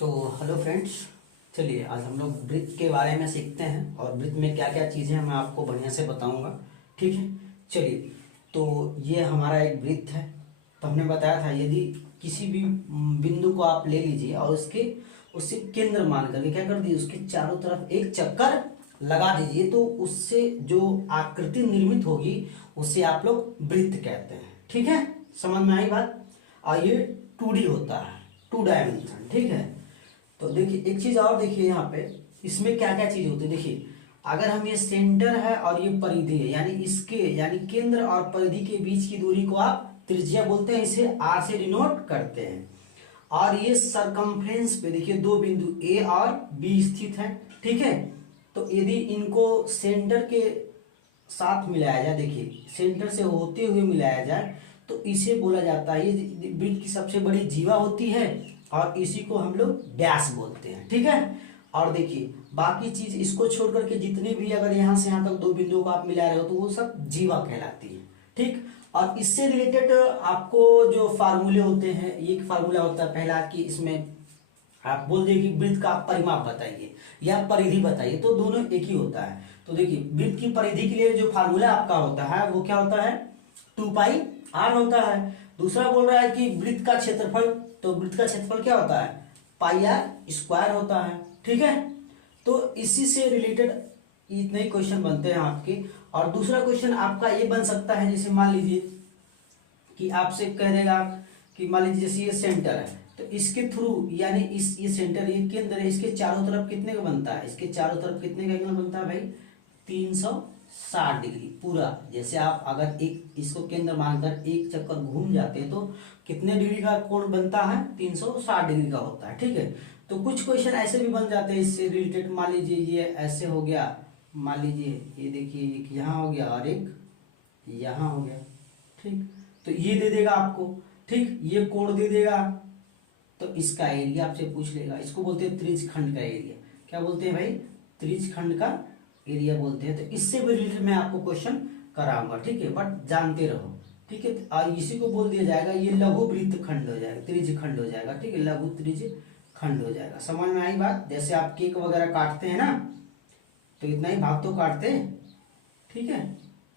तो hello friends, चलिए आज हम लोग वृत्त के बारे में सीखते हैं और वृत्त में क्या क्या चीज़ें हैं मैं आपको बढ़िया से बताऊंगा। ठीक है, चलिए। तो ये हमारा एक वृत्त है। तो हमने बताया था यदि किसी भी बिंदु को आप ले लीजिए और उससे केंद्र मान करके क्या कर दीजिए, उसके चारों तरफ एक चक्कर लगा दीजिए, तो उससे जो आकृति निर्मित होगी उसे आप लोग वृत्त कहते हैं। ठीक है, समझ में आई बात। और ये 2D होता है, 2 डायमेंशन। ठीक है, तो देखिए एक चीज और देखिए यहाँ पे इसमें क्या क्या चीज होती है। देखिए अगर हम ये सेंटर है और ये परिधि है, यानी केंद्र और परिधि के बीच की दूरी को आप त्रिज्या बोलते हैं, इसे आर से डिनोट करते हैं। और ये सरकमफ्रेंस पे देखिए दो बिंदु ए और बी स्थित है। ठीक है, तो यदि इनको सेंटर के साथ मिलाया जाए, देखिए सेंटर से होते हुए मिलाया जाए, तो इसे बोला जाता है, ये वृत्त की सबसे बड़ी जीवा होती है और इसी को हम लोग व्यास बोलते हैं। ठीक है, और देखिए बाकी चीज इसको छोड़ करके जितने भी अगर यहाँ से यहाँ तक दो बिंदुओं को आप मिला रहे हो तो वो सब जीवा कहलाती है। ठीक, और इससे रिलेटेड आपको जो फार्मूले होते हैं, एक फार्मूला होता है पहला कि इसमें आप बोल दिए कि वृत्त का परिमाप बताइए या परिधि बताइए, तो दोनों एक ही होता है। तो देखिए वृत्त की परिधि के लिए जो फार्मूला आपका होता है वो क्या होता है, 2πr होता है। दूसरा बोल रहा है कि वृत्त का क्षेत्रफल, तो वृत्त का क्षेत्रफल क्या होता है, πr² होता है। ठीक है, तो इसी से रिलेटेड इतने ही क्वेश्चन बनते हैं आपके। और दूसरा क्वेश्चन आपका ये बन सकता है, जैसे मान लीजिए कि आपसे कह देगा कि मान लीजिए जैसे ये सेंटर है, तो इसके थ्रू यानी ये सेंटर, ये केंद्र है, इसके चारों तरफ कितने का बनता है, इसके चारों तरफ कितने का एंगल बनता है भाई, 360 डिग्री पूरा। जैसे आप अगर एक इसको केंद्र मानकर एक चक्कर घूम जाते हैं तो कितने डिग्री का कोण बनता है, 360 डिग्री का होता है। ठीक है, तो कुछ क्वेश्चन ऐसे भी बन जाते हैं इससे रिलेटेड। मान लीजिए ये ऐसे हो गया, मान लीजिए ये देखिए एक यहाँ हो गया और एक यहाँ हो गया। ठीक, तो ये दे देगा आपको, ठीक, ये कोण दे देगा, तो इसका एरिया आपसे पूछ लेगा। इसको बोलते हैं त्रिज खंड का एरिया। क्या बोलते हैं भाई, त्रिज खंड का एरिया बोलते हैं। तो इससे भी रिलेटेड मैं आपको क्वेश्चन कराऊंगा। ठीक है, बट जानते रहो। ठीक है, और इसी को बोल दिया जाएगा, ये लघु वृत्त खंड हो जाएगा, त्रिज खंड हो जाएगा। ठीक है, लघु त्रिज खंड हो जाएगा। समझ में आई बात। जैसे आप केक वगैरह काटते हैं ना, तो इतना ही भाग तो काटते हैं। ठीक है,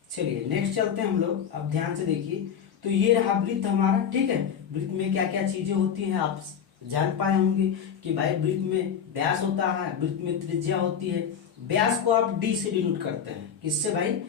चलिए नेक्स्ट चलते हैं हम लोग। अब ध्यान से देखिए, तो ये रहा वृत्त हमारा। ठीक है, वृत्त में क्या क्या चीजें होती हैं आप जान पाए होंगे कि भाई वृत्त में व्यास होता है, वृत्त में त्रिज्या होती है। व्यास को आप डी से डिनोट करते हैं, किससे भाई,